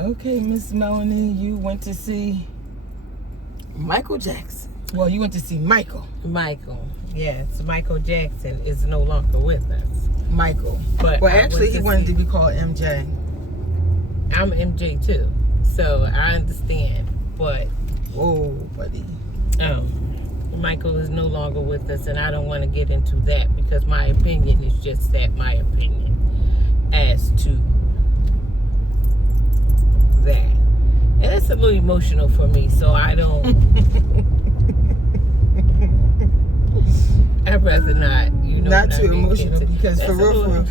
Okay, Miz Melanie, you went to see Michael Jackson. Well, you went to see Michael. Michael, yes. Michael Jackson is no longer with us. Michael. But well, actually, he wanted to be called MJ. I'm MJ too, so I understand. But whoa, buddy. Michael is no longer with us, and I don't want to get into that because my opinion is just that, my opinion as to that. And it's a little emotional for me, so I don't. I'd rather not, Not too emotional because for real,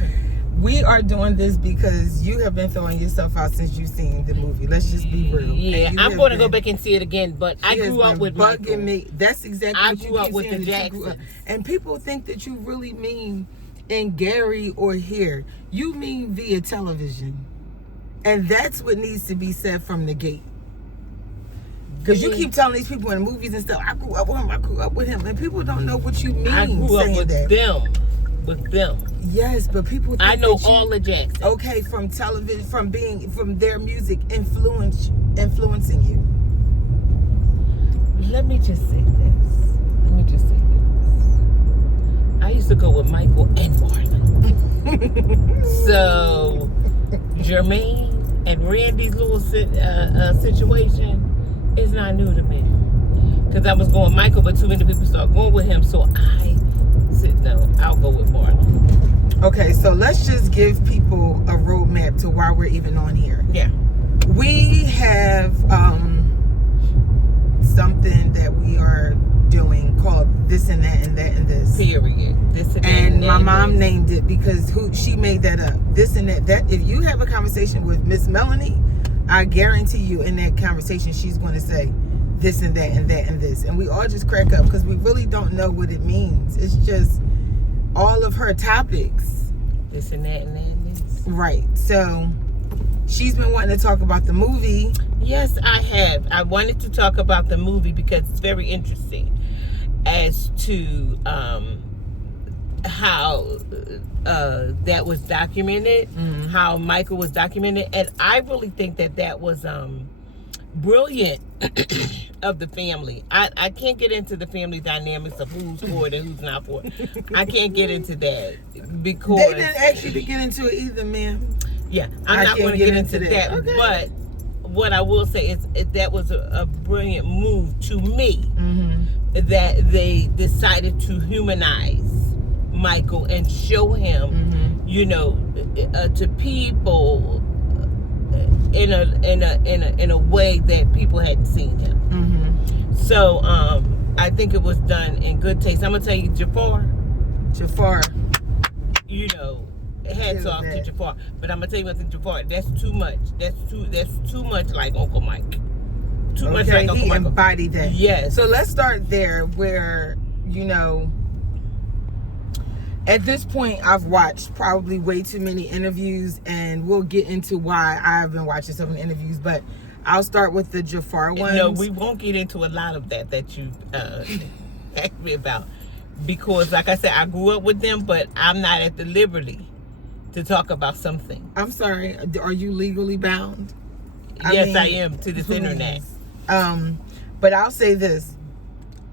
we are doing this because you have been throwing yourself out since you've seen the movie. Let's just be real. Yeah, I'm going to go back and see it again, but I grew up with Michael. Me. That's exactly I what you grew up keep with saying, the Jacksons. And people think that you really mean in Gary or here. You mean via television. And that's what needs to be said from the gate. Because you keep telling these people in movies and stuff, I grew up with him. And people don't know what you mean. I grew up with them. With them. Yes, but people think I know all the Jacksons. Okay, from television, from their music influencing you. Let me just say this. I used to go with Michael and Marlon. So Jermaine and Randy's little situation is not new to me. Because I was going Michael, but too many people started going with him, so I said, no, I'll go with Marlon. Okay, so let's just give people a roadmap to why we're even on here. Yeah. We have something that we are doing called This and That and That and This. Period. This and that. And my mom named it because she made that up. This and that. That if you have a conversation with Miz Melanie, I guarantee you in that conversation she's going to say this and that and that and this. And we all just crack up because we really don't know what it means. It's just all of her topics. This and that and that and this. Right. So she's been wanting to talk about the movie. Yes, I have. I wanted to talk about the movie because it's very interesting as to how that was documented, how Michael was documented, and I really think that was brilliant of the family. I can't get into the family dynamics of who's for it and who's not for it. I can't get into that because they didn't ask you to get into it either, ma'am. Yeah, I'm not going to get into that. Okay. But what I will say is that was a brilliant move to me, that they decided to humanize Michael and show him, to people in a way that people hadn't seen him. So I think it was done in good taste. I'm gonna tell you, Jafar, hats off to Jafar. But I'm gonna tell you one thing, Jafar, that's too much. That's too much like Uncle Mike. Too much like Uncle Mike. He embodied that. Yes. So let's start there where, at this point I've watched probably way too many interviews, and we'll get into why I've been watching so many interviews, but I'll start with the Jafar ones. No, we won't get into a lot of that you asked me about. Because like I said, I grew up with them, but I'm not at the liberty to talk about something. I'm sorry, are you legally bound? Yes, I am to this internet. But I'll say this,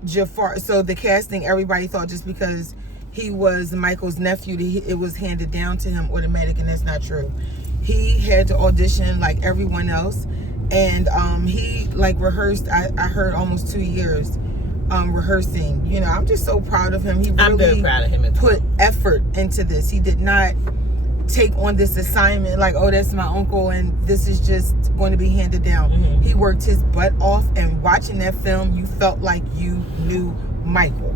Jafar, so the casting, everybody thought just because he was Michael's nephew, it was handed down to him automatic, and that's not true. He had to audition like everyone else, and he rehearsed, I heard almost 2 years rehearsing. I'm just so proud of him. I'm very proud of him. Put effort into this. He did not take on this assignment like, oh, that's my uncle and this is just going to be handed down. He worked his butt off, and watching that film, you felt like you knew Michael.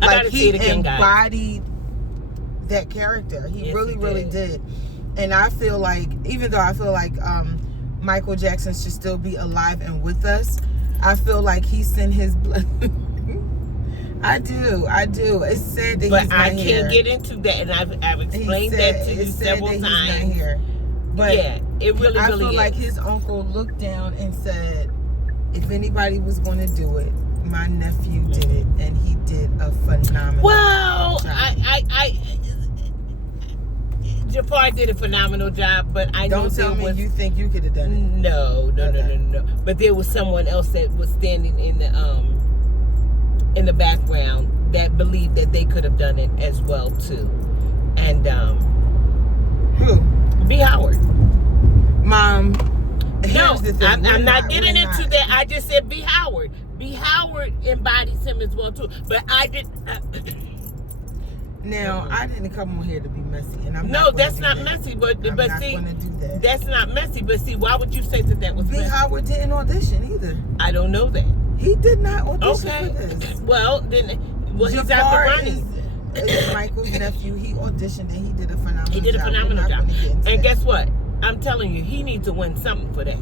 Like he embodied that character. He really did. And I feel like, even though I feel like Michael Jackson should still be alive and with us, I feel like he sent his blood. I do. It's sad that he's not here. But I can't get into that, and I've explained that to you several times. He's not here. But yeah, it really I is. feel like his uncle looked down and said, if anybody was going to do it, my nephew did it, and he did a phenomenal job. Jafar did a phenomenal job, but I know Don't tell me you think you could have done it. No. But there was someone else that was standing in the background that believed that they could have done it as well too. And who? B. Howard. Mom. No, I'm not getting into that. I just said B. Howard. B. Howard embodies him as well too. But I did. Now I didn't come on here to be messy, and I'm no, not that's not messy. But I'm not see, going to do that. That's not messy. But see, why would you say that was B. messy? Howard didn't audition either. I don't know that. He did not audition for this. Well, then, he's out the running. Is Michael's nephew. He auditioned and he did a phenomenal job. He did a phenomenal job. And guess what? I'm telling you, he needs to win something for that.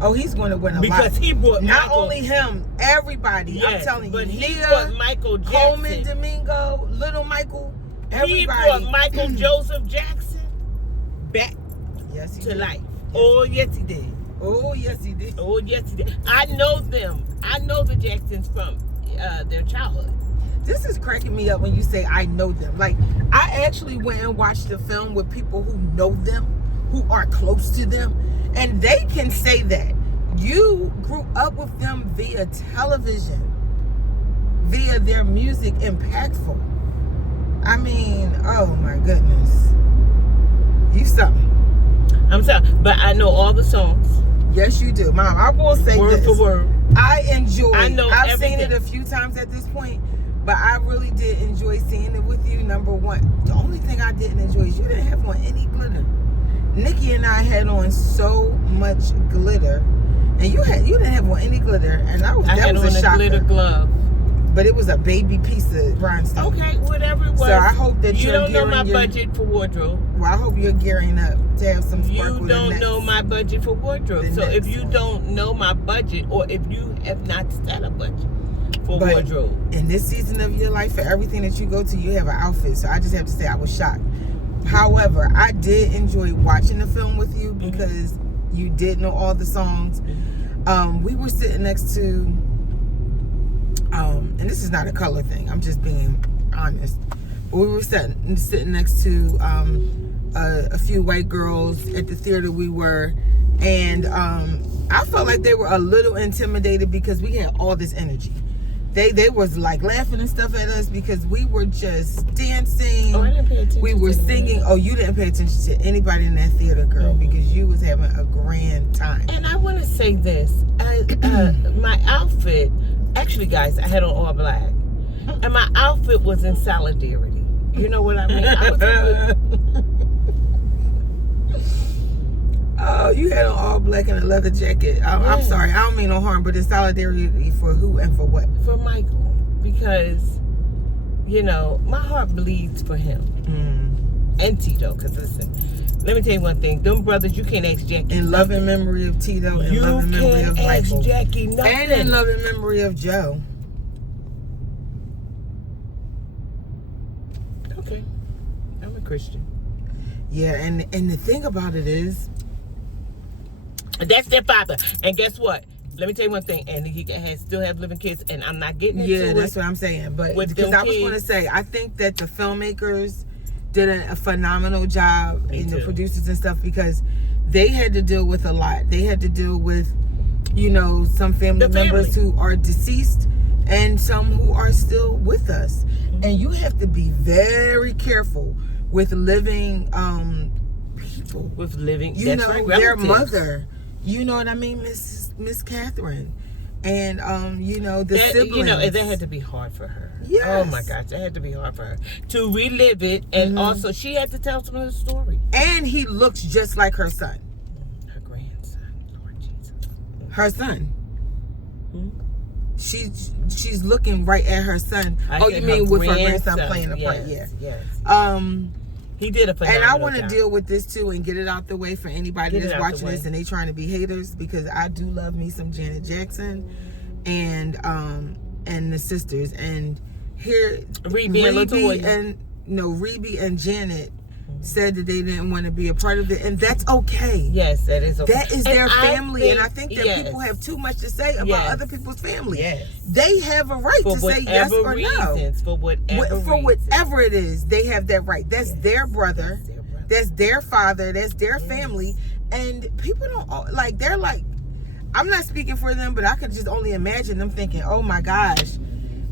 Oh, he's going to win a lot. Because he brought not Michael, only him, everybody. Yes, I'm telling you. But he Nia, brought Michael Jackson. Coleman Domingo, Little Michael, everybody. He brought Michael Joseph Jackson back to life. Oh, yes, he did. Oh, yes, he did. Oh, yes, he did. I know them. I know the Jacksons from their childhood. This is cracking me up when you say I know them. Like, I actually went and watched the film with people who know them, who are close to them, and they can say that. You grew up with them via television, via their music, impactful. I mean, oh my goodness. You something. I'm sorry, but I know all the songs. Yes, you do. Mom, I will say word this. For word. I enjoy. I've everything. seen it a few times at this point, but I really did enjoy seeing it with you. Number one, the only thing I didn't enjoy is you didn't have on any glitter. Nikki and I had on so much glitter, and you didn't have on any glitter, and that was a shocker. Glitter glove, but it was a baby piece of rhinestone. Okay, whatever it was. So I hope that you don't know my budget for wardrobe. Well, I hope you're gearing up to have some sparkle. You don't know my budget for wardrobe. So if you don't know my budget, or if you have not set a budget for wardrobe, in this season of your life, for everything that you go to, you have an outfit. So I just have to say I was shocked. However, I did enjoy watching the film with you because you did know all the songs. We were sitting next to, and this is not a color thing, I'm just being honest. We were sitting next to a few white girls at the theater we were, and I felt like they were a little intimidated because we had all this energy. They was like laughing and stuff at us because we were just dancing. Oh, I didn't pay attention. We were singing. Oh, you didn't pay attention to anybody in that theater, girl, because you was having a grand time. And I want to say this. My outfit, actually, guys, I had on all black. And my outfit was in solidarity. You know what I mean? Oh, you had on all black and a leather jacket. I'm sorry, I don't mean no harm, but in solidarity for who and for what? For Michael, because my heart bleeds for him and Tito. Because listen, let me tell you one thing: them brothers, you can't ask Jackie. In loving memory of Tito, and loving memory of Michael, ask Jackie nothing. And in loving memory of Joe. Okay, I'm a Christian. Yeah, and the thing about it is, that's their father. And guess what? Let me tell you one thing. And he still have living kids. And I'm not getting into it. Yeah, that's what I'm saying. But because I was going to say, I think that the filmmakers did a phenomenal job, and the producers and stuff, because they had to deal with a lot. They had to deal with, some family members who are deceased and some who are still with us. And you have to be very careful with living people. With living, their mother. You know what I mean, Miss Catherine, and the siblings. That had to be hard for her. Yes. Oh my gosh, that had to be hard for her to relive it, and also she had to tell some of the story. And he looks just like her son. Her grandson, Lord Jesus. Her son. She's looking right at her son. You mean with her grandson playing the part? Yes. He did a phenomenal job. And I want to job. deal with this too and get it out the way for anybody that's watching this and they trying to be haters, because I do love me some Janet Jackson and the sisters. And here Rebe and Janet said that they didn't want to be a part of it, and that's okay. Yes, that is okay. That is their family, and I think that people have too much to say about other people's family. Yes. They have a right to say yes or no. For whatever it is, they have that right. That's their brother. That's their father. That's their family. And people don't, like, they're like, I'm not speaking for them, but I could just only imagine them thinking, oh my gosh.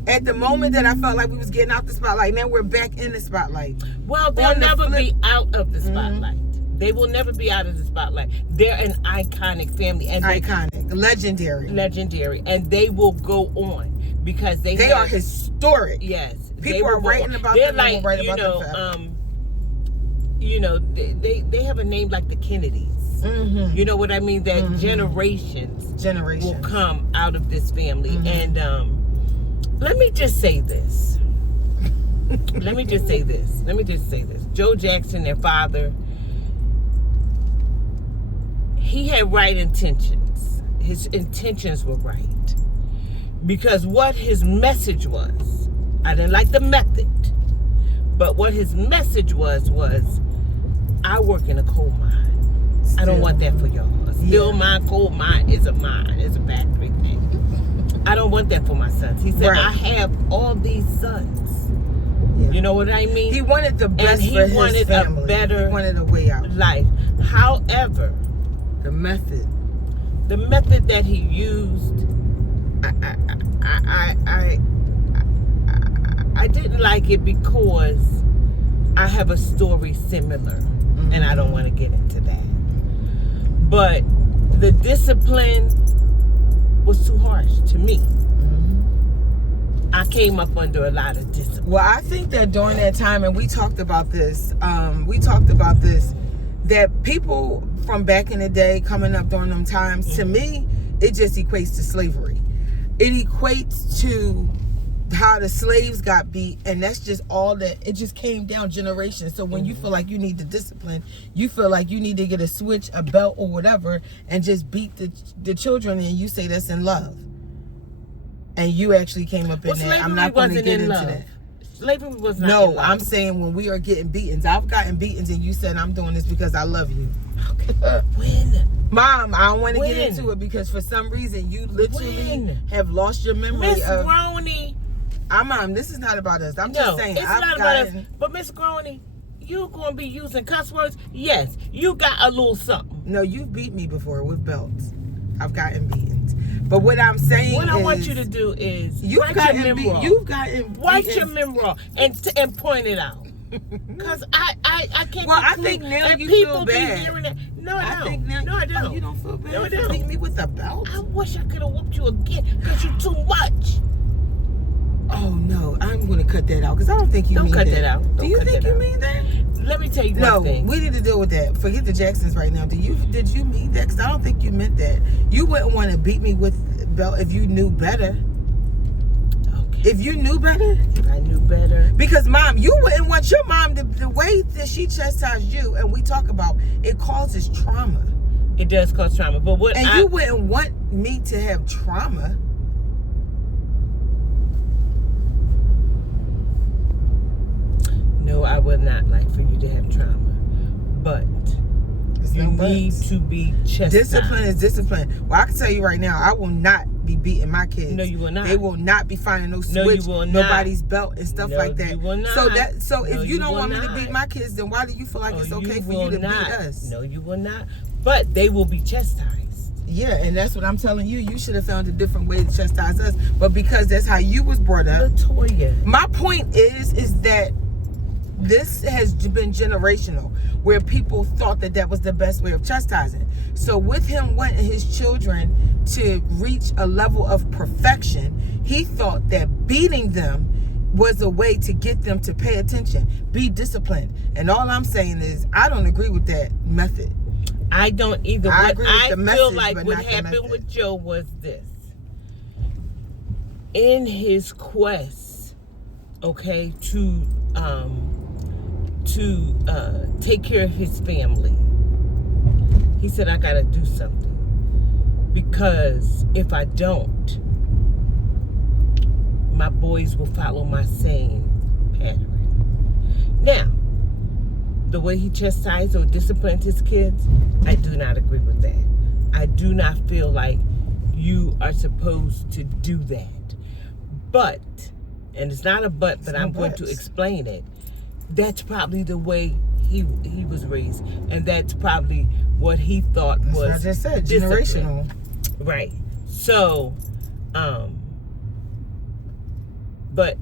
At the moment that I felt like we was getting out the spotlight, now we're back in the spotlight. Well, they'll never be out of the spotlight. They will never be out of the spotlight. They're an iconic family. And legendary. And they will go on because they are historic. Yes. People are writing about them. Like, they have a name like the Kennedys. Mm-hmm. You know what I mean? That generations will come out of this family. And let me just say this. Joe Jackson, their father, he had right intentions. His intentions were right. Because what his message was, I didn't like the method, but what his message was I work in a coal mine. I don't want that for y'all. Still mine, coal mine is a mine. It's a factory thing. I don't want that for my sons. He said, I have all these sons. Yeah. You know what I mean? He wanted the best for his family. He wanted a way out. Life. However, the method that he used, I didn't like it because I have a story similar, and I don't want to get into that. But the discipline was too harsh to me. I came up under a lot of discipline. Well, I think that during that time, and we talked about this, that people from back in the day coming up during them times, to me, it just equates to slavery. It equates to how the slaves got beat, and that's just all that, it just came down generations. So when you feel like you need the discipline, you feel like you need to get a switch, a belt, or whatever, and just beat the children, and you say that's in love. And you actually came up in that. I'm not going to get into that. Slavery was not in love. I'm saying when we are getting beatings. I've gotten beatings, and you said I'm doing this because I love you. Okay. When? Mom, I don't want to get into it because for some reason you literally have lost your memory Miss Groney. Mom, this is not about us. I'm just saying. It's not about us. But Miss Groney, you're going to be using cuss words? Yes. You got a little something. No, you've beat me before with belts. I've gotten beatings. But what I'm saying I want you to do is write your memory. Write your memory and point it out. Because I can't. Well, I think now you feel bad. Hearing it. No, I don't. No, I don't. Oh, you don't feel bad? No, I don't. Beat me with a belt? I wish I could have whooped you again because you're too much. Oh no, I'm going to cut that out because I don't think you mean that. Don't cut that out. Do you think you mean that? Let me tell you one thing. No, we need to deal with that. Forget the Jacksons right now. Did you mean that? Because I don't think you meant that. You wouldn't want to beat me with a belt if you knew better. Okay. If you knew better? If I knew better. Because Mom, you wouldn't want your mom the way that she chastised you, and we talk about it causes trauma. It does cause trauma, but you wouldn't want me to have trauma. No, I would not like for you to have trauma, but you need to be chastised. Discipline is discipline. Well, I can tell you right now, I will not be beating my kids. No, you will not. They will not be finding no switch, no, you will not. Nobody's belt and stuff like that. You will not. So if you don't want me to beat my kids, then why do you feel like it's okay for you to beat us? No, you will not. But they will be chastised. Yeah, and that's what I'm telling you. You should have found a different way to chastise us, but because that's how you was brought up. Toya. My point is that this has been generational, where people thought that was the best way of chastising. So with him wanting his children to reach a level of perfection, he thought that beating them was a way to get them to pay attention, be disciplined. And all I'm saying is, I don't agree with that method. I don't either. I agree with the message, feel like but what not happened with Joe was this. In his quest, okay, to take care of his family, he said, I gotta do something, because if I don't, my boys will follow my same pattern. Now, the way he chastised or disciplined his kids, I do not agree with that. I do not feel like you are supposed to do that. But, and it's not a but, I'm going to explain it. That's probably the way he was raised, and that's probably what he thought was. What I just said, generational. Right. So, but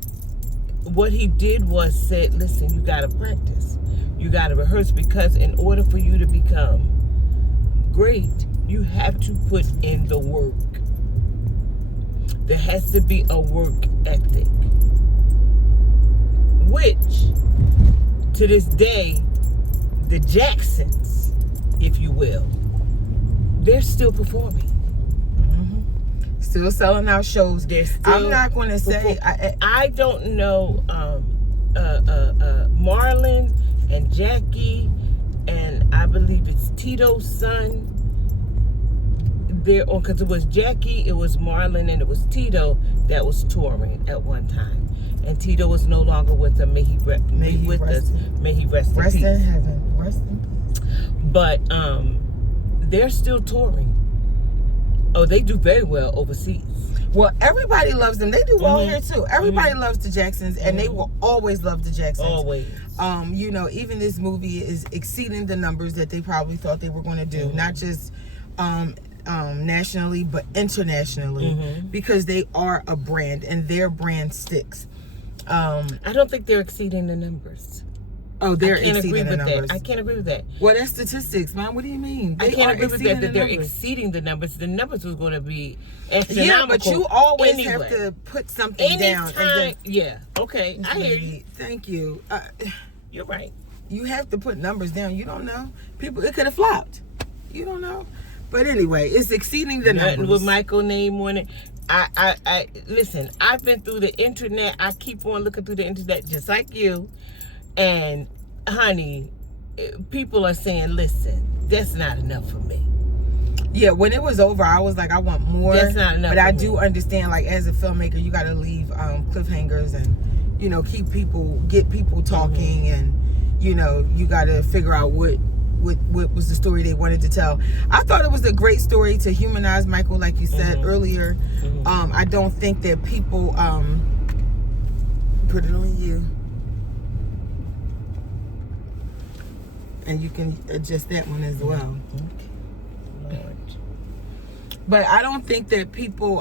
what he did was said, listen, you got to practice. You got to rehearse, because in order for you to become great, you have to put in the work. There has to be a work ethic, which to this day, the Jacksons, if you will, they're still performing. Still selling out shows. I'm not going to say. I don't know. Marlon and Jackie, and I believe it's Tito's son. They're on, because it was Jackie, it was Marlon, and it was Tito that was touring at one time. And Tito was no longer with them. May he rest in peace. Rest in heaven. Rest in peace. But they're still touring. Oh, they do very well overseas. Well, everybody loves them. They do well here too. Everybody loves the Jacksons, and they will always love the Jacksons. Always. You know, even this movie is exceeding the numbers that they probably thought they were going to do. Not just nationally, but internationally, because they are a brand, and their brand sticks. I don't think they're exceeding the numbers. Oh, they're exceeding the numbers. I can't agree with that. Well, that's statistics, man. What do you mean? I can't agree with that they're exceeding the numbers. The numbers was going to be astronomical. Yeah, but you always have to put something down. And then, okay, I hear you. Thank you. You're right. You have to put numbers down. You don't know. People, it could have flopped. You don't know. But anyway, it's exceeding the numbers. With Michael's name on it. I listen, I've been through the internet. I keep on looking through the internet just like you. And honey, people are saying, listen, that's not enough for me. Yeah, when it was over, I was like, I want more. That's not enough. But I do understand, like, as a filmmaker, you got to leave cliffhangers and, you know, get people talking, and, you know, you got to figure out what was the story they wanted to tell. I thought it was a great story to humanize Michael, like you said earlier. I don't think that people put it on you. And you can adjust that one as well. Lord. But I don't think that people,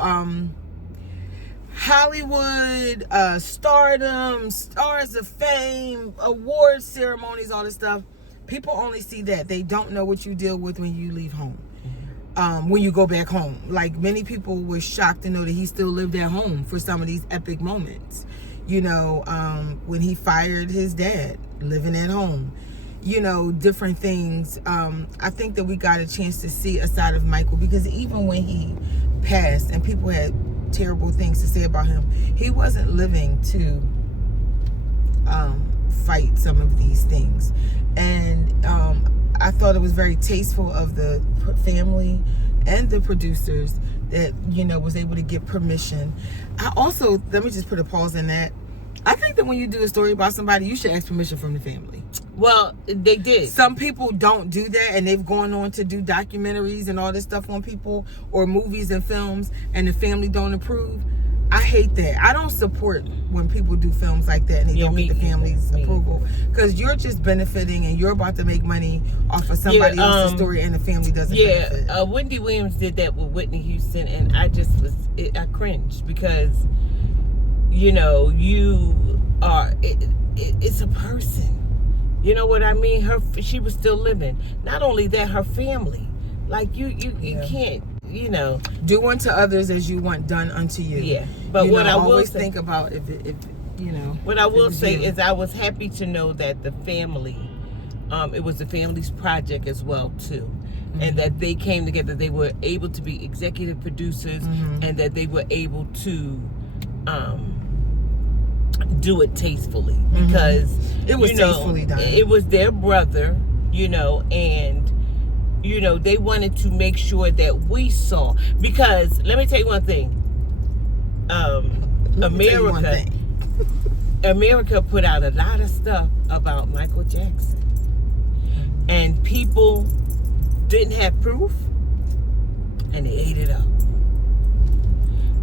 Hollywood, stardom, stars of fame, award ceremonies, all this stuff, people only see that. They don't know what you deal with when you leave home. When you go back home. Like, many people were shocked to know that he still lived at home for some of these epic moments. You know, when he fired his dad, living at home. You know, different things. I think that we got a chance to see a side of Michael, because even when he passed and people had terrible things to say about him, he wasn't living to fight some of these things. And I thought it was very tasteful of the family and the producers that, you know, was able to get permission. I also, let me just put a pause in that. I think that when you do a story about somebody, you should ask permission from the family. Well, they did. Some people don't do that, and they've gone on to do documentaries and all this stuff on people, or movies and films, and the family don't approve. I hate that. I don't support when people do films like that and they don't get the family's approval, because you're just benefiting and you're about to make money off of somebody else's story, and the family doesn't benefit. Wendy Williams did that with Whitney Houston, and I cringed, because, you know, it's a person. You know what I mean? She was still living. Not only that, her family. Like, you can't, you know. Do unto others as you want done unto you. Yeah. But you what know, I will always say, think about if you know. What I will say is I was happy to know that the family, it was the family's project as well too. And that they came together. They were able to be executive producers, and that they were able to do it tastefully, because it was tastefully done. It was their brother, you know, and you know, they wanted to make sure that we saw, because let me tell you one thing. America put out a lot of stuff about Michael Jackson, and people didn't have proof, and they ate it up.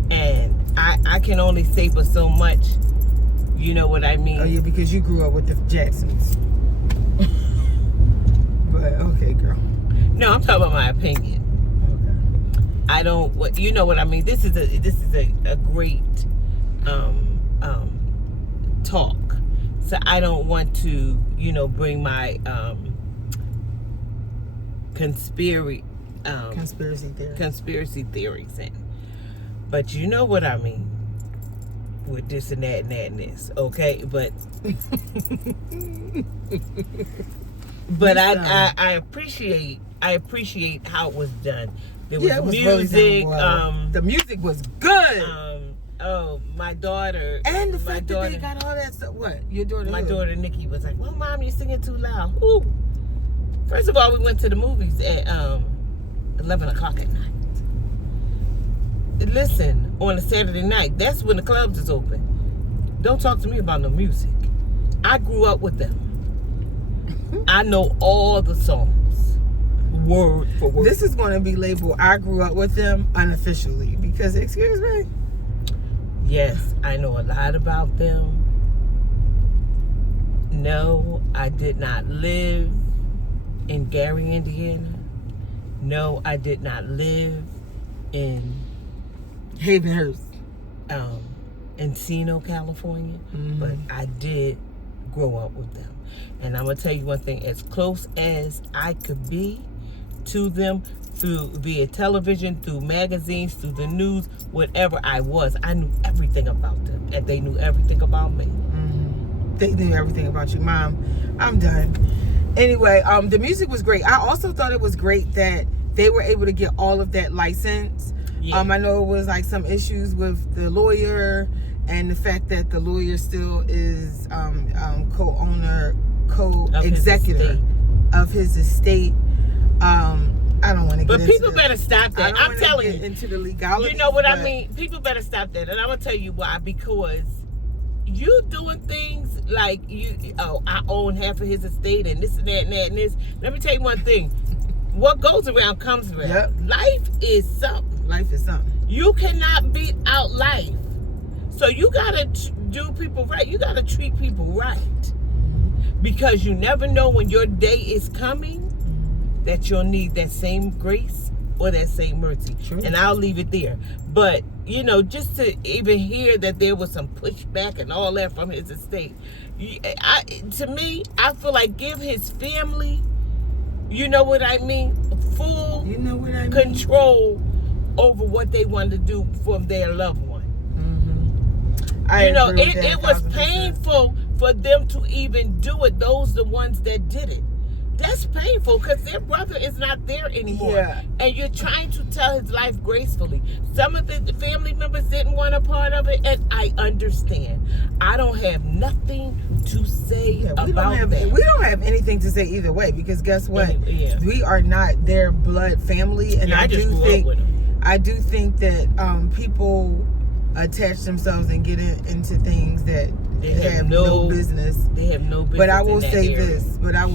And I can only say for so much. You know what I mean? Oh yeah, because you grew up with the Jacksons. But okay, girl. No, I'm talking about my opinion. Okay. I don't. What you know what I mean? This is a great talk. So I don't want to bring my conspiracy theories in. But you know what I mean with this and that and that and this, okay? But I appreciate how it was done. There was music. Really the music was good. My daughter and the fact that they got all that stuff. What your daughter? My daughter Nikki was like, "Well, Mom, you're singing too loud." Ooh. First of all, we went to the movies at 11 o'clock at night. Listen, on a Saturday night, that's when the clubs is open. Don't talk to me about no music. I grew up with them. I know all the songs, word for word. This is going to be labeled I grew up with them unofficially because, excuse me. Yes, I know a lot about them. No, I did not live in Gary, Indiana. No, I did not live in Havenhurst, Encino, California. Mm-hmm. But I did grow up with them. And I'm going to tell you one thing, as close as I could be to them via television, through magazines, through the news, whatever I knew everything about them. And they knew everything about me. Mm-hmm. They knew everything about you. Mom, I'm done. Anyway, the music was great. I also thought it was great that they were able to get all of that license. Yeah. I know it was like some issues with the lawyer and the fact that the lawyer still is co-owner, co-executor of his estate. I don't want to get into But people better stop that. I'm telling you. Into the legality. You know what I mean? People better stop that. And I'm going to tell you why. Because you doing things like I own half of his estate and this and that and that and this. Let me tell you one thing. What goes around comes around. Yep. Life is something. Life is something. You cannot beat out life. So you got to do people right. You got to treat people right. Because you never know when your day is coming that you'll need that same grace or that same mercy. True. And I'll leave it there. But, just to even hear that there was some pushback and all that from his estate, to me, I feel like give his family, you know what I mean, full control over what they want to do for their loved one. Mm-hmm. It was painful for them to even do it. Those the ones that did it. That's painful because their brother is not there anymore. Yeah. And you're trying to tell his life gracefully. Some of the family members didn't want a part of it, and I understand. I don't have nothing to say about that. We don't have anything to say either way because guess what? We are not their blood family, and I do think that people attach themselves and get into things that they have no business. They have no business. But I will say this. What are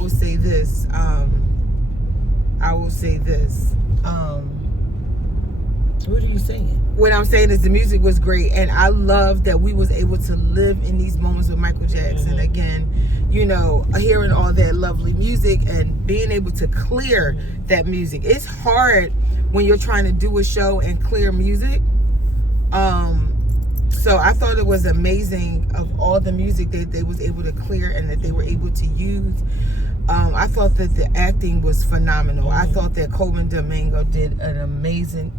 you saying? What I'm saying is the music was great, and I love that we was able to live in these moments with Michael Jackson again. Hearing all that lovely music and being able to clear that music. It's hard when you're trying to do a show and clear music. So I thought it was amazing of all the music that they was able to clear and that they were able to use. I thought that the acting was phenomenal. I thought that Coleman Domingo did an amazing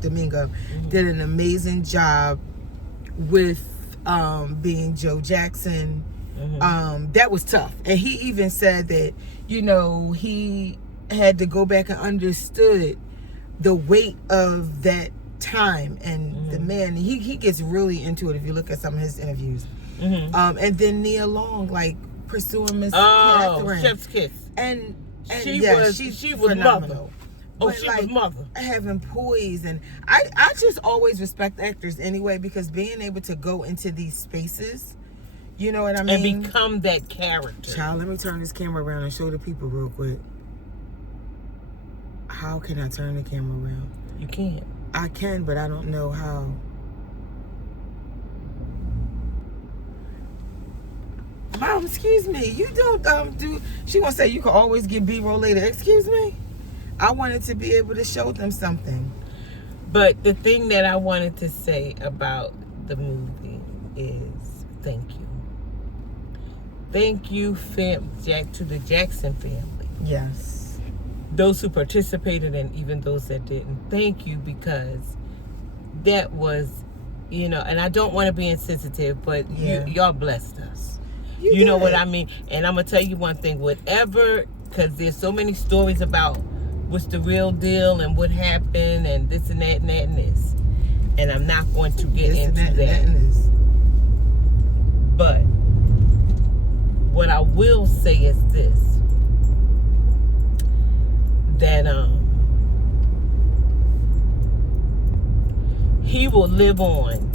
job with being Joe Jackson. That was tough. And he even said that, he had to go back and understood the weight of that time and the man. He gets really into it if you look at some of his interviews. And then Nia Long, like pursuing Miss Catherine. Chef's kiss. And she was mother. phenomenal. She was mother. Having poise, and I just always respect actors anyway because being able to go into these spaces, you know what I mean, and become that character. Child, let me turn this camera around and show the people real quick. How can I turn the camera around? You can't. I can, but I don't know how. Mom, excuse me, you don't do. She gonna say you can always get B-roll later. Excuse me. I wanted to be able to show them something. But the thing that I wanted to say about the movie is thank you. Thank you, to the Jackson family. Yes. Those who participated and even those that didn't. Thank you, because that was, and I don't want to be insensitive, but y'all blessed us. You know what I mean? And I'm going to tell you one thing, because there's so many stories about what's the real deal and what happened and this and that and that and this. And I'm not going to get into that. But what I will say is this, that he will live on.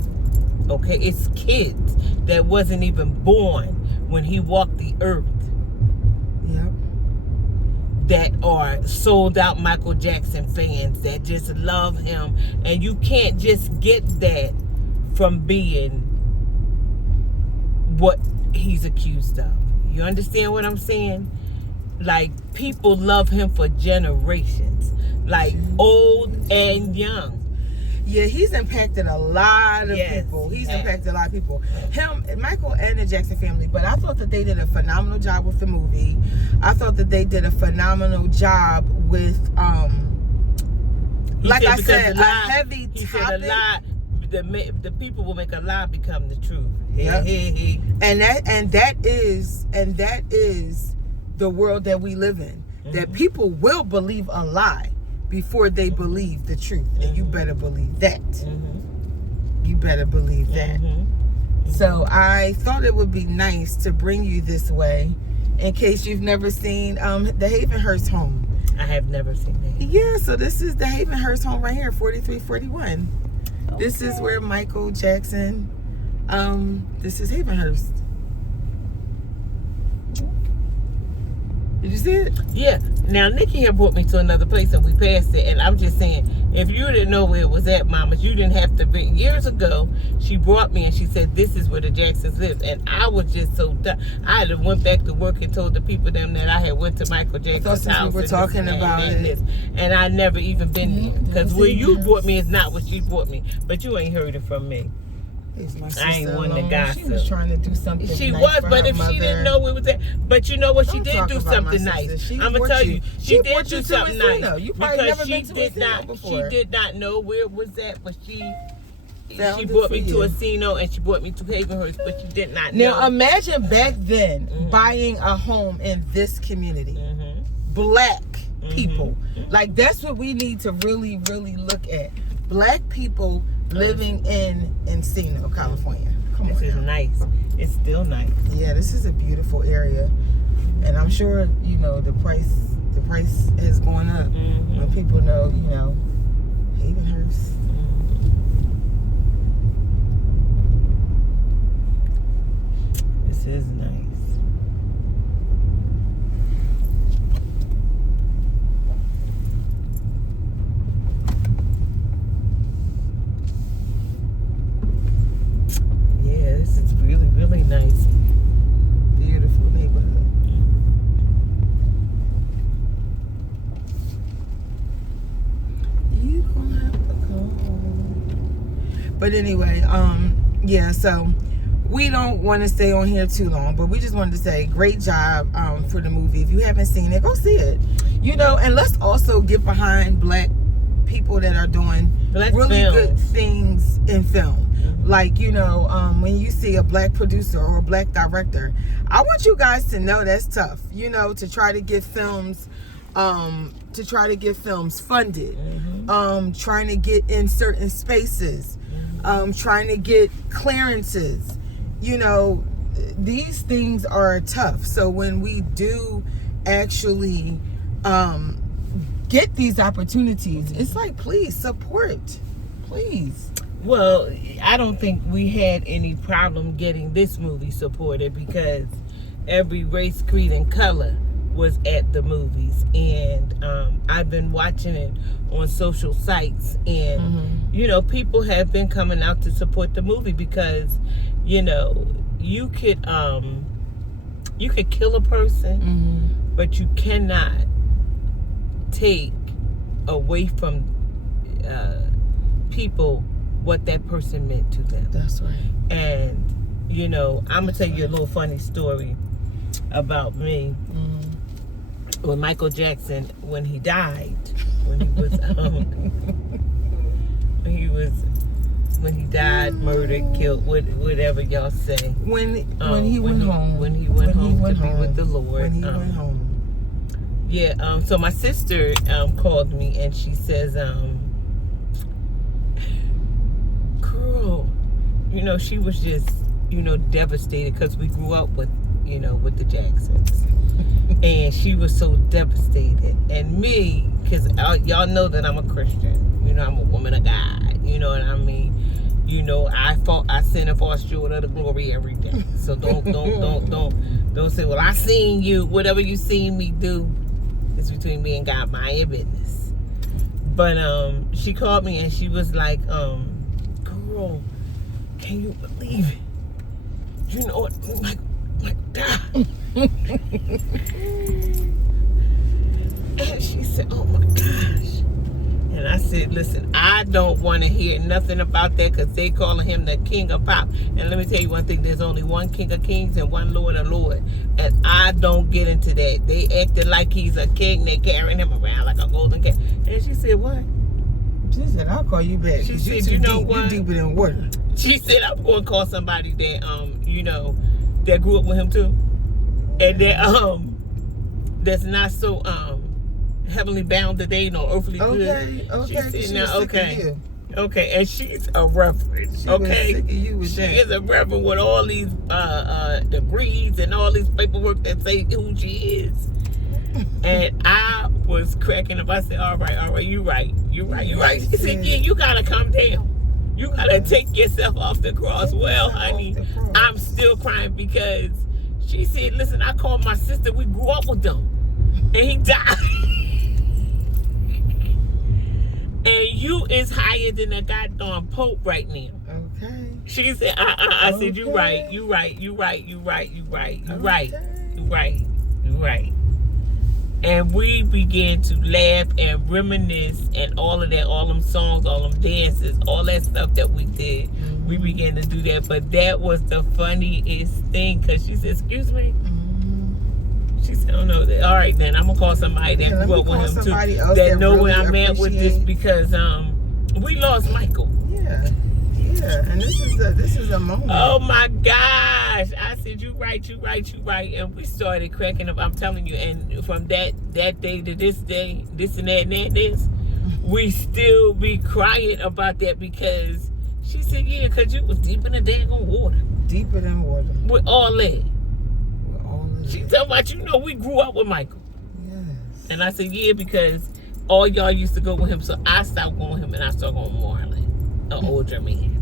Okay, it's kids that wasn't even born when he walked the earth. Yep. That are sold out Michael Jackson fans that just love him, and you can't just get that from being what he's accused of. You understand what I'm saying? Like, people love him for generations, like old and young. Yeah, he's impacted a lot of people. He's impacted a lot of people. Him, Michael, and the Jackson family. But I thought that they did a phenomenal job with the movie. I thought that they did a phenomenal job with, like I said, a heavy topic. He said a lie. The people will make a lie become the truth. Yep. And that is the world that we live in. Mm-hmm. That people will believe a lie before they believe the truth. And you better believe that. Mm-hmm. You better believe that. Mm-hmm. So I thought it would be nice to bring you this way in case you've never seen the Havenhurst home. I have never seen that. Yeah, so this is the Havenhurst home right here, 4341. Okay. This is where Michael Jackson, this is Havenhurst. Did you see it? Yeah. Now, Nikki had brought me to another place and we passed it. And I'm just saying, if you didn't know where it was at, Mama, you didn't have to be. Years ago, she brought me and she said, this is where the Jacksons lived. And I was just so done. I had went back to work and told the people them that I had went to Michael Jackson's house. We were talking about it. And I never even been there. Because where you brought me is not what she brought me. But you ain't heard it from me. I ain't one to gossip. She was trying to do something She nice was, for but her if mother. she didn't know it was that. But you know what? She did do something nice. I'm going to tell you. She did do something nice. You probably never been to Encino before. She did not know where it was at, but she brought me to Encino and she brought me to Havenhurst, but she did not know. Now, imagine back then buying a home in this community. Mm-hmm. Black people. Mm-hmm. Like, that's what we need to really, really look at. Black people living in Encino, California. This is nice. It's still nice. Yeah, this is a beautiful area, and I'm sure the price is going up when people know Havenhurst. This is nice. This is really, really nice. Beautiful neighborhood. You don't have to go. But anyway, yeah, so we don't want to stay on here too long, but we just wanted to say great job for the movie. If you haven't seen it, go see it. And let's also get behind Black people that are doing really good things in film. Like, when you see a Black producer or a Black director, I want you guys to know that's tough, to try to get films, funded, trying to get in certain spaces, trying to get clearances. These things are tough. So when we do actually get these opportunities, it's like, please support, please. Well, I don't think we had any problem getting this movie supported because every race, creed, and color was at the movies. And I've been watching it on social sites. And, people have been coming out to support the movie because, you could You could kill a person, but you cannot take away from people what that person meant to them. That's right. And, you know, I'm going to tell you a little funny story about me. When Michael Jackson, when he died, when he died, murdered, killed, whatever y'all say. When he went home to be with the Lord. When he went home. Yeah. So my sister called me and she says, girl, you know, she was just, you know, devastated because we grew up with, you know, with the Jacksons. And she was so devastated. And me, because y'all know that I'm a Christian. You know, I'm a woman of God. You know what I mean? You know, I sin and fall short of the glory every day. So don't say, well, I seen you. Whatever you seen me do is between me and God. Mind your business. But she called me and she was like, girl, can you believe it? You know what? My God. And she said, oh my gosh. And I said, listen, I don't want to hear nothing about that because they calling him the king of pop. And let me tell you one thing, there's only one king of kings and one lord of lords. And I don't get into that. They acted like he's a king. They carrying him around like a golden cat. And she said, what? She said, I'll call you back. She said, you know what? You deeper than water. She said, I'm going to call somebody that, you know, that grew up with him too. And that, that's not so, heavenly bound that they know earthly good. Okay. She said, now, okay, and she's a reverend. She is a reverend with all these degrees and all these paperwork that say who she is. And I was cracking up. I said, all right, you right. She said, yeah, you gotta come down. You gotta take yourself off the cross. Well, honey, I'm still crying because she said, listen, I called my sister. We grew up with them. And he died. And you is higher than a goddamn pope right now. Okay. She said, I said, you right. And we began to laugh and reminisce and all of that, all them songs, all them dances, all that stuff that we did. We began to do that. But that was the funniest thing because she said, excuse me? She said, oh no, all right then, I'm gonna call somebody that grew up with him too, that know where I'm at with this because we lost Michael. Yeah, and this is a moment. Oh my gosh! I said, you right, and we started cracking up. I'm telling you, and from that day to this day, this and that and that, this, we still be crying about that because she said, yeah, because you was deep in the daggone water. Deeper than water. With all that. She talking about, you know, we grew up with Michael. Yes. And I said, yeah, because all y'all used to go with him. So I stopped going with him and I started going with Marley, an older man.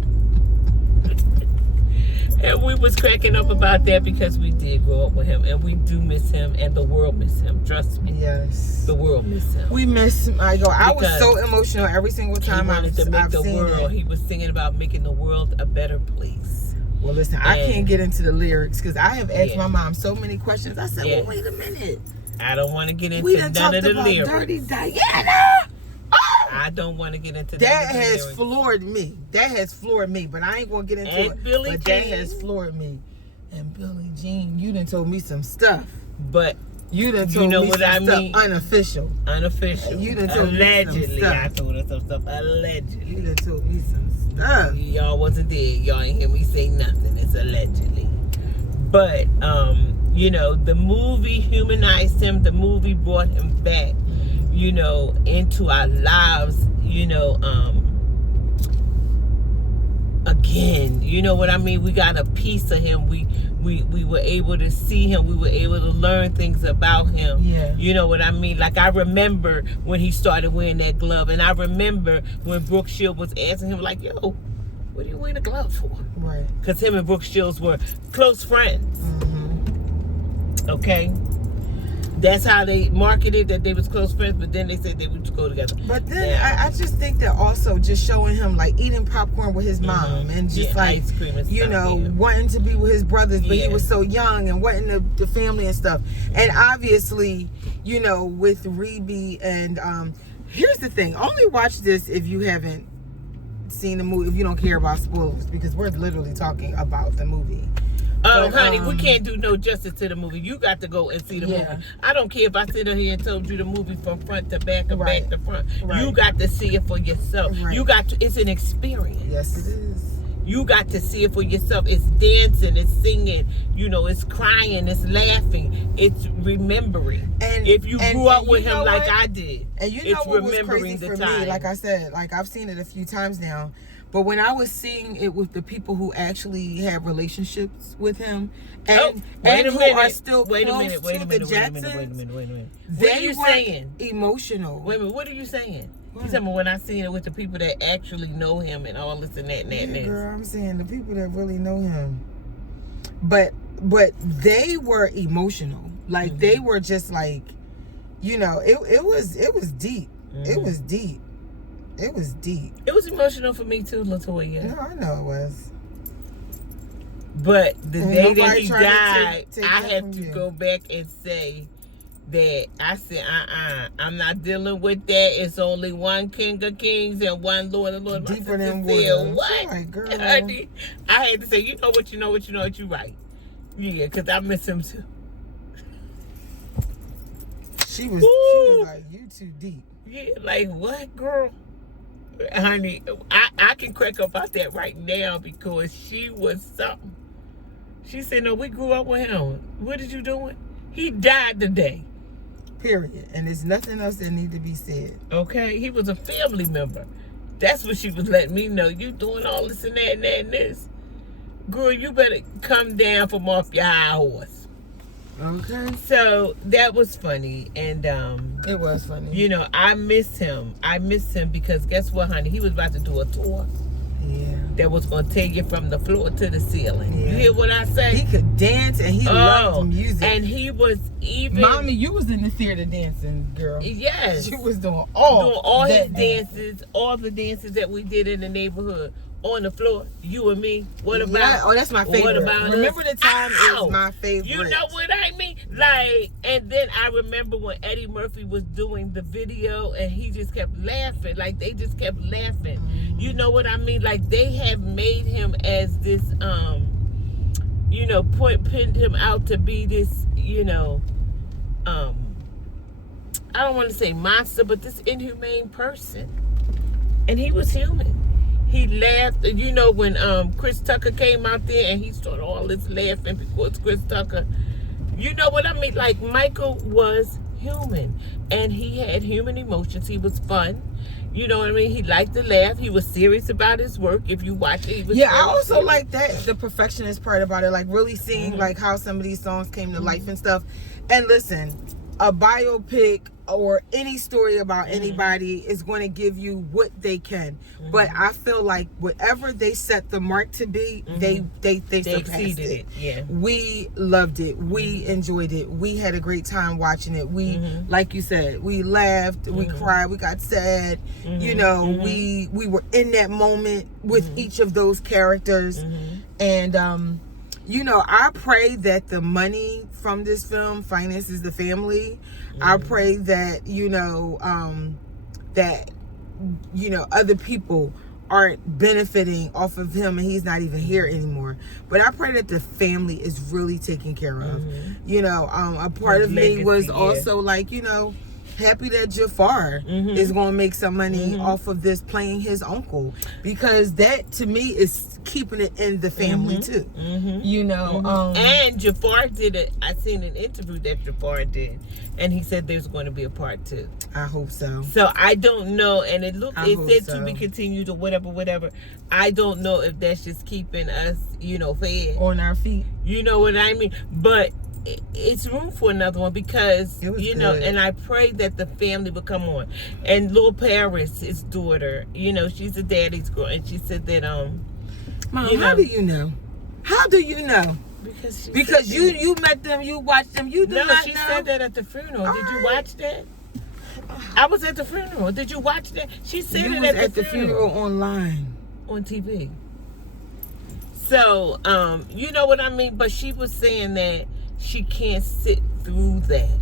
And we was cracking up about that because we did grow up with him. And we do miss him and the world miss him. Trust me. Yes. The world miss him. We miss Michael. I was so emotional every single time He was singing about making the world a better place. Well, listen, I can't get into the lyrics because I have asked my mom so many questions. I said, well, wait a minute. I don't want to get into none of the lyrics. Dirty Diana. Oh! I don't want to get into that. Has floored me. That has floored me, but I ain't going to get into it. But that has floored me. And Billie Jean, you done told me some stuff. But you done told me some stuff unofficial. You done told me some stuff. I told her some stuff. Allegedly. You done told me some stuff. Y'all wasn't there. Y'all ain't hear me say nothing. It's allegedly. But, you know, the movie humanized him. The movie brought him back, you know, into our lives, you know, again. You know what I mean? We got a piece of him. We were able to see him. We were able to learn things about him. Yeah. You know what I mean? Like, I remember when he started wearing that glove. And I remember when Brooke Shields was asking him, like, yo, what are you wearing a glove for? Right. Because him and Brooke Shields were close friends. Okay? that's how they marketed that they was close friends, but then they said they would go together. But then I just think that also just showing him like eating popcorn with his mom and just like ice cream and you stuff, know wanting to be with his brothers, but he was so young and wanting the family and stuff. And obviously, you know, with Rebe and here's the thing: only watch this if you haven't seen the movie, if you don't care about spoilers, because we're literally talking about the movie. Oh, honey, we can't do no justice to the movie. You got to go and see the movie. I don't care if I sit here and told you the movie from front to back and back to front. You got to see it for yourself. You got to. It's an experience. Yes, it is. You got to see it for yourself. It's dancing, it's singing, you know, it's crying, it's laughing, it's remembering. And if you grew up with him like I did, and you know what was crazy for me, like I said, like I've seen it a few times now. But when I was seeing it with the people who actually had relationships with him and who are still close to the Jacksons, they were emotional. Wait a minute, what are you saying? You tell me when I seen it with the people that actually know him and all this and that and that. Yeah, girl, I'm saying the people that really know him. But they were emotional. Like they were just like, you know, it was deep. It was deep. It was deep. It was emotional for me too, LaToya. No, I know it was. But the day that he died, I had to go back and say that I said, I'm not dealing with that. It's only one King of Kings and one Lord of Lords. Deeper than water. What? Like, girl. I had to say, you know what, you right. Yeah, because I miss him too. She was like, you too deep. Yeah, like what, girl? Honey, I can crack up about that right now because she was something. She said, no, we grew up with him. What did you doing? He died today. Period. And there's nothing else that need to be said. Okay? He was a family member. That's what she was letting me know. You doing all this and that and that and this. Girl, you better come down from off your high horse. Okay. So that was funny, and it was funny. You know, I miss him. I miss him because guess what, honey? He was about to do a tour. Yeah. That was gonna take you from the floor to the ceiling. Yeah. You hear what I say? He could dance and he loved music. And he was even. Mommy, you was in the theater dancing, girl. Yes. She was doing all his dances, all the dances that we did in the neighborhood. On the floor, you and me. What about? Yeah. Oh, that's my favorite. What about Remember the Time is my favorite. You know what I mean? Like, and then I remember when Eddie Murphy was doing the video, and he just kept laughing. Like they just kept laughing. You know what I mean? Like they have made him as this, you know, pinned him out to be this, you know, I don't want to say monster, but this inhumane person, and he was human. He laughed, you know, when Chris Tucker came out there and he started all this laughing because Chris Tucker, you know what I mean? Like Michael was human and he had human emotions. He was fun. You know what I mean? He liked to laugh. He was serious about his work. If you watch it, he was I also like that, the perfectionist part about it, like really seeing like how some of these songs came to life and stuff. And listen, a biopic or any story about anybody is going to give you what they can, but I feel like whatever they set the mark to be, they surpassed it. Yeah, we loved it, we enjoyed it, we had a great time watching it. We like you said, we laughed, we cried, we got sad. You know, we were in that moment with each of those characters. And you know, I pray that the money from this film finances the family. I pray that, you know, other people aren't benefiting off of him and he's not even here anymore. But I pray that the family is really taken care of. You know, a part of me was also like, you know, happy that Jafar is going to make some money off of this playing his uncle, because that to me is keeping it in the family too. You know, and Jafar did it. I seen an interview that Jafar did, and he said there's going to be a part 2. I hope so. So I don't know, and it said to be continued or whatever. I don't know if that's just keeping us, you know, fed on our feet. You know what I mean? But it's room for another one because you know, and I pray that the family will come on. And Lil Paris, his daughter, you know, she's a daddy's girl, and she said that Mom, how do you know? How do you know? Because you met them, you watched them, you do not know. She said that at the funeral. Did you watch that? I was at the funeral. Did you watch that? She said it at the funeral online. On TV. So, you know what I mean? But she was saying that she can't sit through that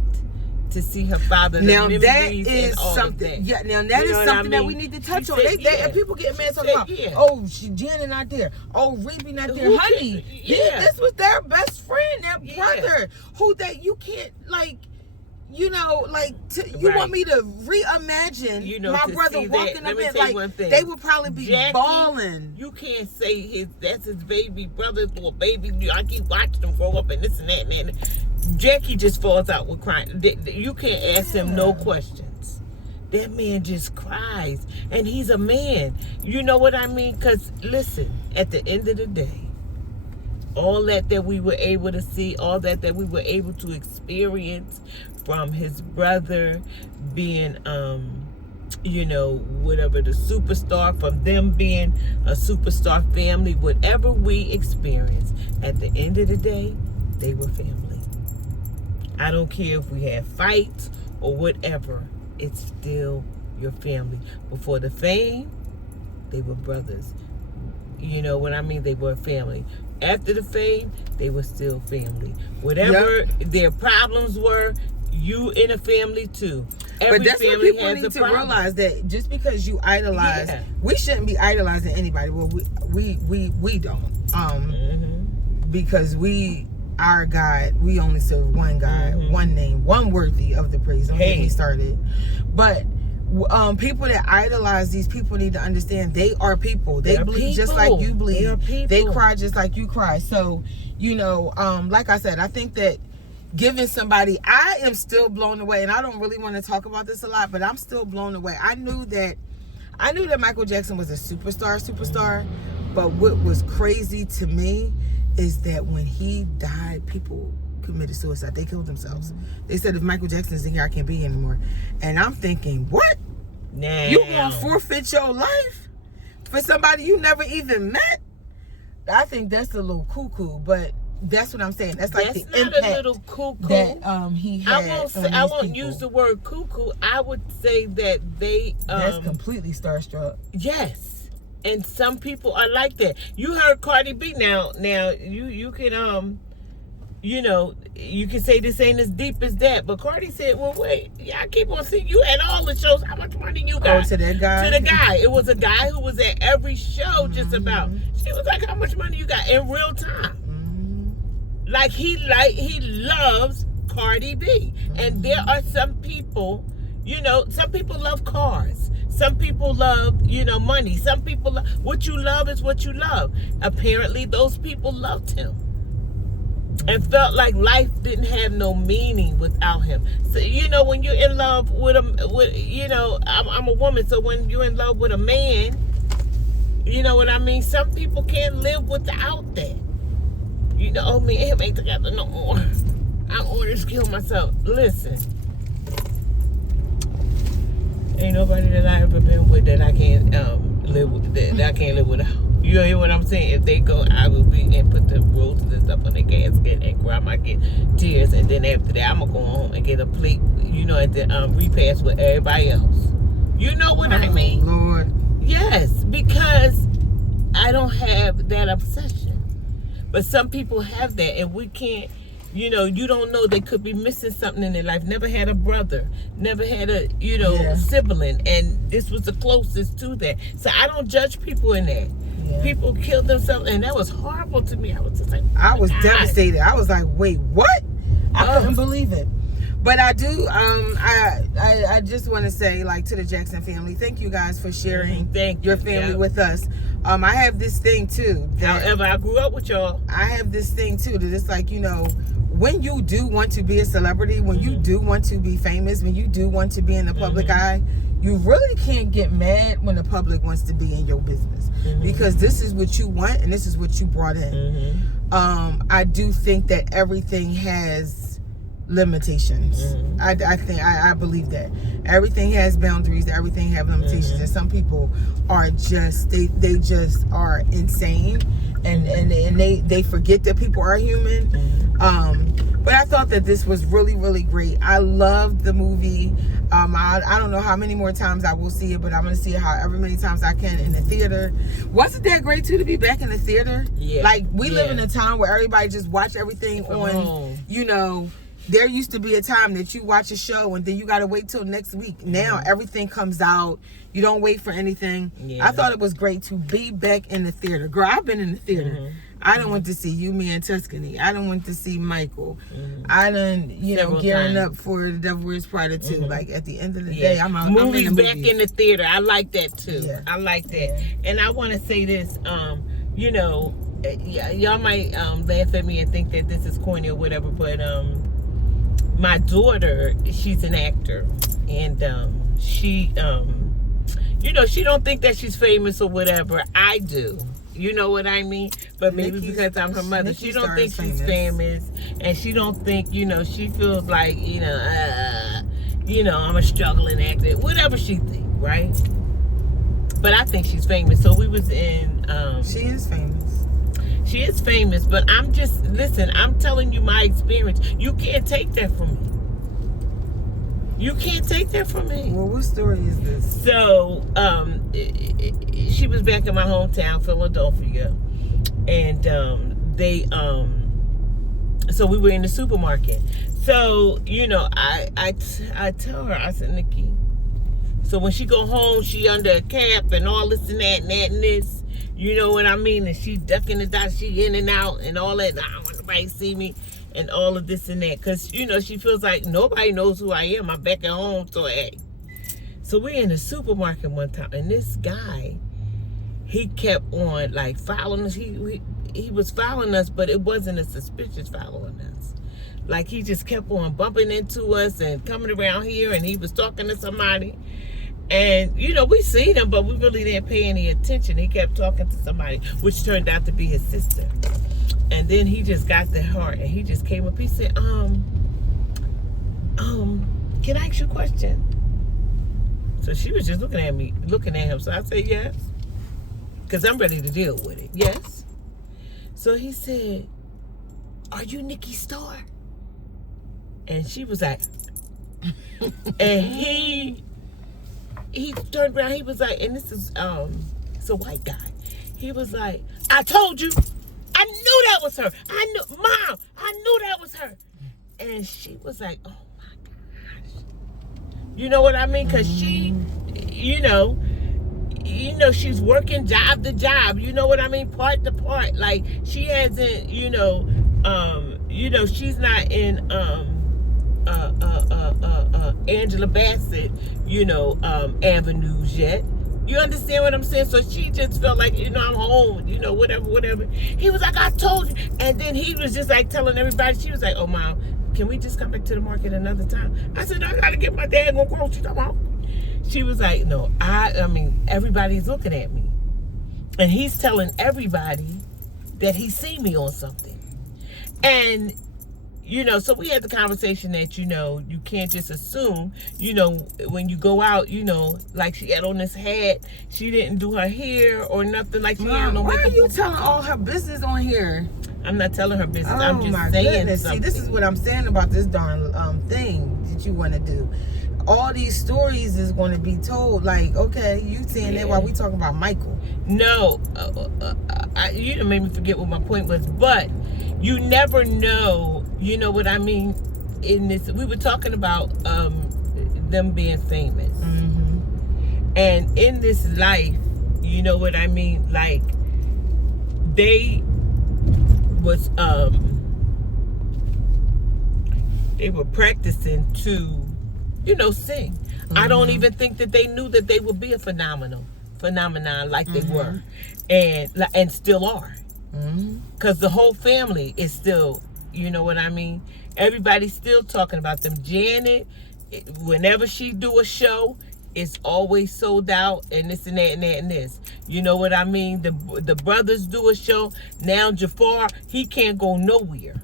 to see her father. Now that is something. Yeah. Now that is something that we need to touch on. And people get mad talking about, oh, Janet not there. Oh, Rebbie not there. Honey, this was their best friend, their brother, who that you can't you want me to reimagine my brother walking up in like they would probably be bawling. You can't say that's his baby brother or baby. I keep watching him grow up and this and that and that. Jackie just falls out with crying. You can't ask him no questions. That man just cries, and he's a man. You know what I mean? Because listen, at the end of the day, all that we were able to see, all that we were able to experience from his brother being, whatever, the superstar, from them being a superstar family, whatever we experienced, at the end of the day, they were family. I don't care if we had fights or whatever, it's still your family. Before the fame, they were brothers. You know what I mean? They were family. After the fame, they were still family. Whatever their problems were, you in a family too. Every but that's what people need to realize, that just because you idolize, we shouldn't be idolizing anybody. Well, we don't. Because our God, we only serve one God, one name, one worthy of the praise. Don't get me started. But people that idolize these people need to understand they are people. They bleed just like you bleed. They cry just like you cry. So, like I said, I think that giving somebody, I am still blown away, and I don't really want to talk about this a lot, but I'm still blown away. I knew that Michael Jackson was a superstar, but what was crazy to me is that when he died, people committed suicide. They killed themselves. They said, if Michael Jackson's in here, I can't be here anymore. And I'm thinking, what? Now. You gonna forfeit your life for somebody you never even met? I think that's a little cuckoo, but that's what I'm saying. That's like the impact a little cuckoo that he had. I won't use the word cuckoo. I would say that they that's completely starstruck. Yes. And some people are like that. You heard Cardi B. Now you can you can say this ain't as deep as that, but Cardi said, well, wait, I keep on seeing you at all the shows. How much money you got? Oh, to that guy? To the guy. It was a guy who was at every show just about. She was like, how much money you got in real time? Like he loves Cardi B. And there are some people, some people love cars. Some people love, money. Some people love, what you love is what you love. Apparently, those people loved him and felt like life didn't have no meaning without him. So, when you're in love with I'm a woman, so when you're in love with a man, you know what I mean? Some people can't live without that. Oh, me and him ain't together no more. I want to kill myself. Listen. Ain't nobody that I ever been with that I can't live with, that I can't live without. You hear what I'm saying? If they go, I will be and put the roses and stuff on their casket and cry my tears, and then after that, I'm gonna go home and get a plate, at the repast with everybody else. You know what I mean? Lord. Yes, because I don't have that obsession, but some people have that, and we can't. You don't know, they could be missing something in their life. Never had a brother, never had a, sibling. And this was the closest to that. So I don't judge people in that. Yeah. People killed themselves, and that was horrible to me. I was just like, I was devastated. I was like, wait, what? I couldn't believe it. But I do, I just want to say, to the Jackson family, thank you guys for sharing your family with us. I have this thing too. However, I grew up with y'all. I have this thing too that it's like, when you do want to be a celebrity, when you do want to be famous, when you do want to be in the public eye, you really can't get mad when the public wants to be in your business, because this is what you want and this is what you brought in. I do think that everything has limitations. I believe that everything has boundaries, everything have limitations, and some people are just they just are insane, and they forget that people are human. But I thought that this was really, really great. I loved the movie. I don't know how many more times I will see it, but I'm going to see it however many times I can in the theater. Wasn't that great too to be back in the theater? Yeah. Like we live in a time where everybody just watch everything on home. There used to be a time that you watch a show and then you got to wait till next week. Now everything comes out. You don't wait for anything. Yeah. I thought it was great to be back in the theater. Girl, I've been in the theater. I done went to see You, Me, and Tuscany. I done went to see Michael. I done, gearing up for The Devil Wears Prada 2. Like, at the end of the day, I'm in the movies. Back in the theater. I like that, too. Yeah. I like that. Yeah. And I want to say this, y'all might laugh at me and think that this is corny or whatever, but my daughter, she's an actor. And she don't think that she's famous or whatever. I do. You know what I mean? But maybe because I'm her mother, she don't think she's famous, and she don't think, she feels like, I'm a struggling actor, whatever she think, right? But I think she's famous. So we was in. She is famous. She is famous, but I'm telling you my experience. You can't take that from me. You can't take that from me. Well, what story is this? So, she was back in my hometown, Philadelphia, and so we were in the supermarket. So, I tell her, I said, Nikki, so when she go home, she under a cap and all this and that and that and this, you know what I mean? And she ducking and dodging, she in and out and all that. I don't want nobody to see me. And all of this and that. Because, she feels like nobody knows who I am. I'm back at home, so hey. So we're in the supermarket one time. And this guy, he kept on, like, following us. He was following us, but it wasn't a suspicious following us. Like, he just kept on bumping into us and coming around here. And he was talking to somebody. And, we seen him, but we really didn't pay any attention. He kept talking to somebody, which turned out to be his sister. And then he just got the heart, and he just came up. He said, can I ask you a question? So she was just looking at him. So I said, yes. Because I'm ready to deal with it. Yes. So he said, are you Nikki Starr? And she was like, and he turned around. He was like, and this is, it's a white guy. He was like, I told you. I knew that was her. Mom, I knew that was her. And she was like, oh my gosh. You know what I mean? Because she, she's working job to job. You know what I mean? Part to part. Like, she hasn't, she's not in Angela Bassett, avenues yet. You understand what I'm saying? So she just felt like, I'm home, whatever. He was like, I told you. And then he was just like telling everybody, she was like, oh, Mom, can we just come back to the market another time? I said, I got to get my dad on groceries. Come on. She was like, no, I mean, everybody's looking at me. And he's telling everybody that he seen me on something. And, so we had the conversation that, you can't just assume, when you go out, like she had on this hat, she didn't do her hair or nothing like she had no makeup. Why are you telling all her business on here? I'm not telling her business. I'm just saying something. See, this is what I'm saying about this darn thing that you want to do. All these stories is going to be told. Like, okay, you saying that while we talking about Michael. No, you done made me forget what my point was. But you never know. You know what I mean? In this, we were talking about them being famous, and in this life, you know what I mean? Like, they was they were practicing to, sing. I don't even think that they knew that they would be a phenomenon like they were, and still are, because the whole family is still. You know what I mean? Everybody's still talking about them. Janet, whenever she do a show, it's always sold out, and this and that and that and this. You know what I mean? The brothers do a show. Now Jafar, he can't go nowhere.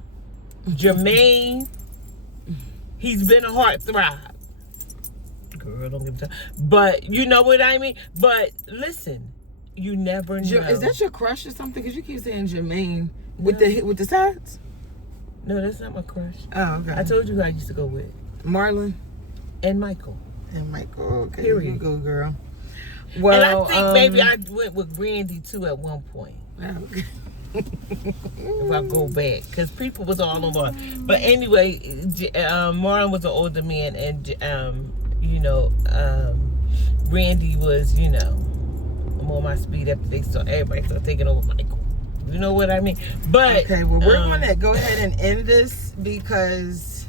Jermaine, He's been a heartthrob. Girl, don't give a time. But you know what I mean? But listen, you never know. Is that your crush or something? Because you keep saying Jermaine with the sides. No, that's not my crush. Oh, okay. I told you who I used to go with. Marlon and Michael. Okay. Period. You go, girl. Well, and I think maybe I went with Brandy too at one point. Okay. If I go back, because people was all over. But anyway, Marlon was an older man, and Randy was, more my speed after everybody started taking over Michael. You know what I mean? But okay, well, we're going to go ahead and end this because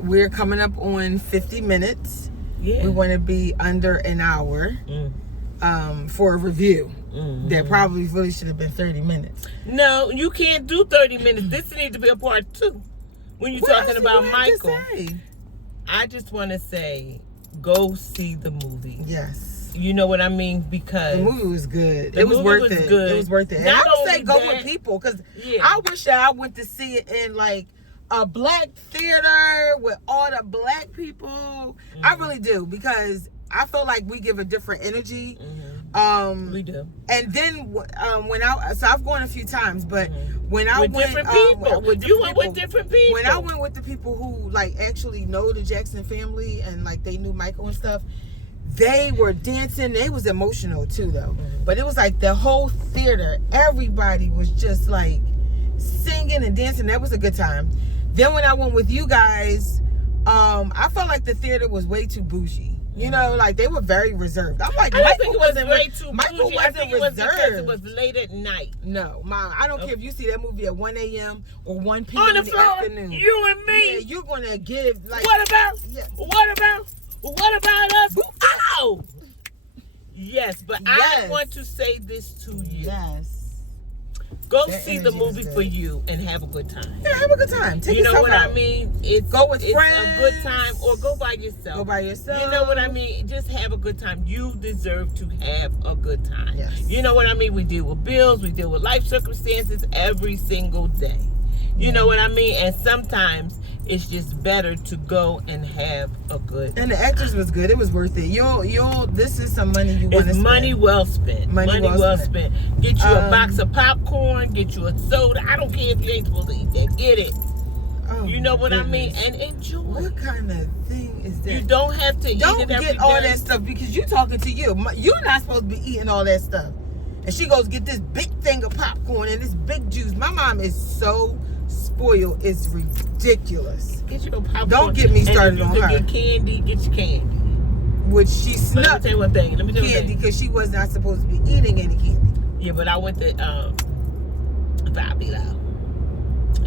we're coming up on 50 minutes. Yeah. We want to be under an hour for a review. Mm-hmm. That probably really should have been 30 minutes. No, you can't do 30 minutes. This needs to be a part 2. When you're talking about Michael, I just want to say, go see the movie. Yes. You know what I mean? Because the movie was good. It was worth it. It was worth it. And I would say go with people, because I wish that I went to see it in like a black theater with all the black people. Mm-hmm. I really do, because I feel like we give a different energy. Mm-hmm. We do. And then I've gone a few times, but when I went with different people, with different people. When I went with the people who like actually know the Jackson family and like they knew Michael and stuff, they were dancing. They was emotional too, though. Mm-hmm. But it was like the whole theater, everybody was just like singing and dancing. That was a good time. Then when I went with you guys, I felt like the theater was way too bougie. You know, like they were very reserved. I'm like, I don't think it was way too Michael bougie. wasn't I think it was reserved. because it was late at night. No, Mom, I don't care if you see that movie at 1 a.m. or 1 p.m. on the in the floor, afternoon. you and me. Yeah, you're gonna give like. What about us? Oh, yes, but I want to say this to you. Yes. Go see the movie for you and have a good time. Yeah, have a good time. Take yourself out. You know what I mean? Go with friends. It's a good time, or go by yourself. Go by yourself. You know what I mean? Just have a good time. You deserve to have a good time. Yes. You know what I mean? We deal with bills. We deal with life circumstances every single day. You know what I mean? And sometimes it's just better to go and have a good time. And the actress was good. It was worth it. This is some money you want to spend. It's money well spent. Money well spent. Get you a box of popcorn. Get you a soda. I don't care if you ain't supposed to eat that. Get it. Oh, you know what I mean? And enjoy. What kind of thing is that? You don't have to eat it every day. Don't get all that stuff, because you're talking to you. You're not supposed to be eating all that stuff. And she goes get this big thing of popcorn and this big juice. My mom is so spoiled, it's ridiculous. Get your popcorn. Don't get me started on her. Get candy, get your candy. Which she snuck. Let me tell you one thing. Candy, because she was not supposed to be eating any candy. Yeah, but I went to Five Below.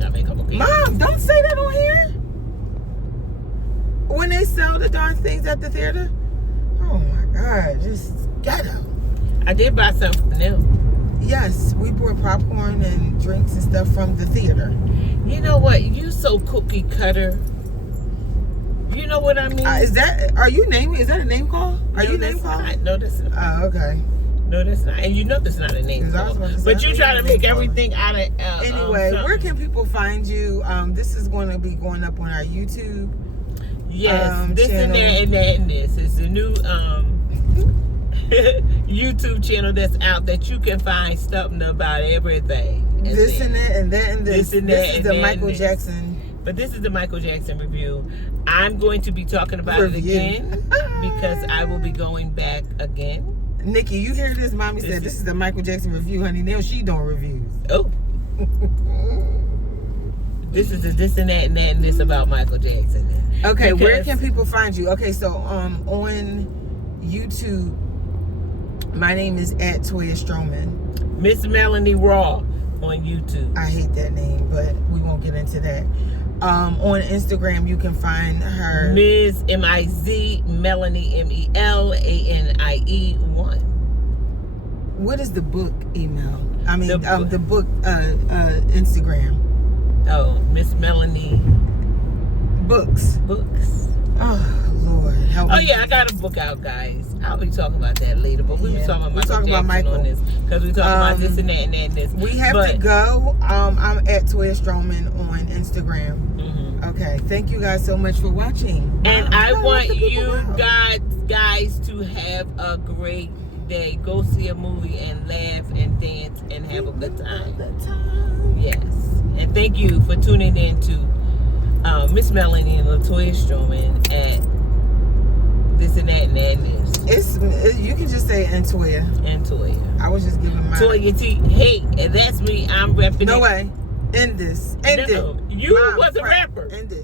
I make a couple candy. Mom, don't say that on here. When they sell the darn things at the theater. Oh my God, just ghetto. I did buy something new. Yes, we bought popcorn and drinks and stuff from the theater. You know what? You so cookie cutter. You know what I mean? Is that a name call? Are you name calling? No, that's not. Oh, okay. No, that's not. And you know that's not a name call. But you try to make everything out of anyway, where can people find you? This is going to be going up on our YouTube. Yes, this channel. And that and that and this. It's a new YouTube channel that's out that you can find something about everything. This and that and that and this. This and that. This is the Michael Jackson. But this is the Michael Jackson review. I'm going to be talking about it again because I will be going back again. Nikki, you hear this? Mommy said this is the Michael Jackson review, honey. Now she doing reviews. Oh. This is the this and that and this about Michael Jackson. Okay, where can people find you? Okay, so on YouTube, my name is @ToyaStrowman. Miz Melanie Raw on YouTube. I hate that name, but we won't get into that. On Instagram, you can find her Miz MIZ Melanie MELANIE 1. What is the book email? I mean, the book Instagram. Oh, Miss Melanie Books. Oh Lord, help me. Oh yeah, I got a book out, guys. I'll be talking about that later. But we were talking about Michael on this because we talking about this and that and that and this. We have to go. I'm @ToyaStrowman on Instagram. Mm-hmm. Okay, thank you guys so much for watching. And I want you guys to have a great day. Go see a movie and laugh and dance and have a good time. Yes. And thank you for tuning in to Miz Melanie and Toya Stroman at This and That and That News. You can just say and Toya. And Toya. I was just giving my Toya T. Hey, and that's me. I'm repping. No way. End this. End it. You was a rapper. End it.